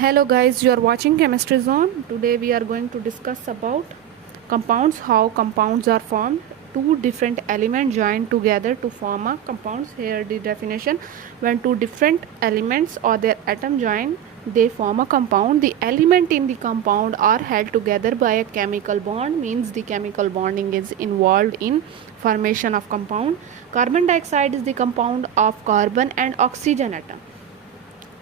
Hello guys, you are watching Chemistry Zone. Today we are going to discuss about compounds, how compounds are formed. Two different elements join together to form a compounds. Here the definition: when two different elements or their atom join, they form a compound. The element in the compound are held together by a chemical bond, means the chemical bonding is involved in formation of compound. Carbon dioxide is the compound of carbon and oxygen atom.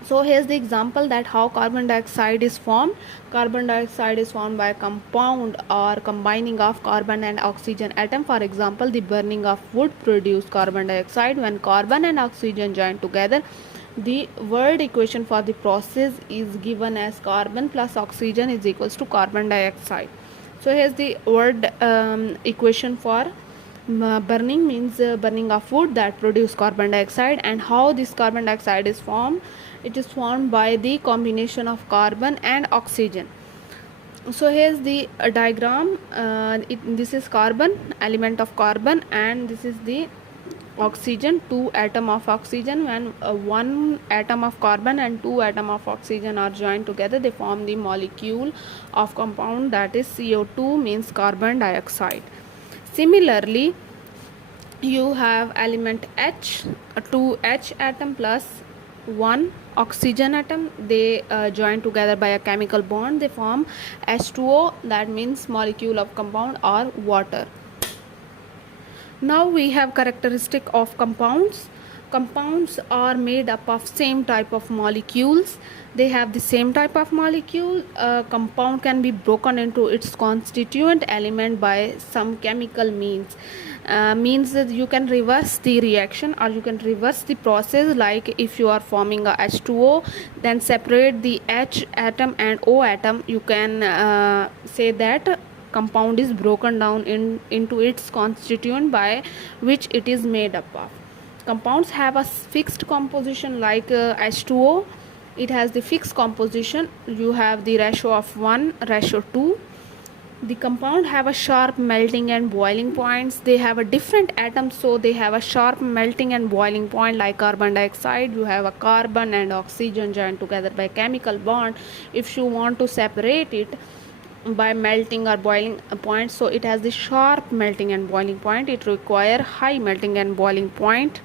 So here's the example that how carbon dioxide is formed. Carbon dioxide is formed by a compound or combining of carbon and oxygen atom. For example, the burning of wood produce carbon dioxide. When carbon and oxygen join together, the word equation for the process is given as carbon plus oxygen is equals to carbon dioxide. So here's the word equation for burning, means burning of wood that produce carbon dioxide. And how this carbon dioxide is formed: it is formed by the combination of carbon and oxygen. So here's the diagram. This is carbon, element of carbon, and this is the oxygen, two atom of oxygen. When one atom of carbon and two atom of oxygen are joined together, they form the molecule of compound, that is CO2, means carbon dioxide. Similarly, you have element H, two H atom plus one oxygen atom. They join together by a chemical bond, they form H2O, that means molecule of compound or water. Now we have characteristic of compounds. Compounds are made up of same type of molecules. They have the same type of molecule. A compound can be broken into its constituent element by some chemical means. Means that you can reverse the reaction or you can reverse the process. Like if you are forming a H2O, then separate the H atom and O atom, you can say that compound is broken down into its constituent by which it is made up of. Compounds have a fixed composition, like H2O, it has the fixed composition. You have the ratio of 1:2. The compound have a sharp melting and boiling points. They have a different atoms, so they have a sharp melting and boiling point. Like carbon dioxide, you have a carbon and oxygen joined together by chemical bond. If you want to separate it by melting or boiling point, so it has the sharp melting and boiling point. It require high melting and boiling point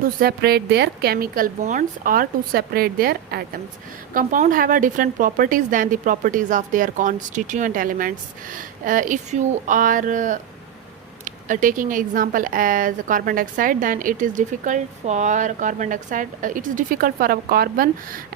to separate their chemical bonds or to separate their atoms. Compound have a different properties than the properties of their constituent elements. If you are taking an example as carbon dioxide, then it is difficult for carbon dioxide, it is difficult for a carbon and